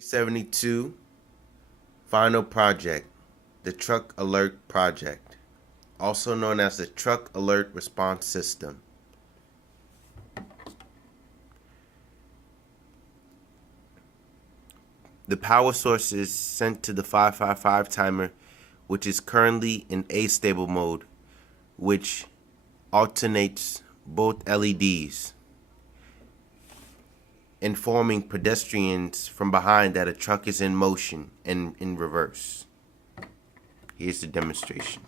72 Final Project, the Truck Alert Project, also known as the Truck Alert Response System. The power source is sent to the 555 timer, which is currently in astable mode, which alternates both LEDs, informing pedestrians from behind that a truck is in motion and in reverse. Here's the demonstration.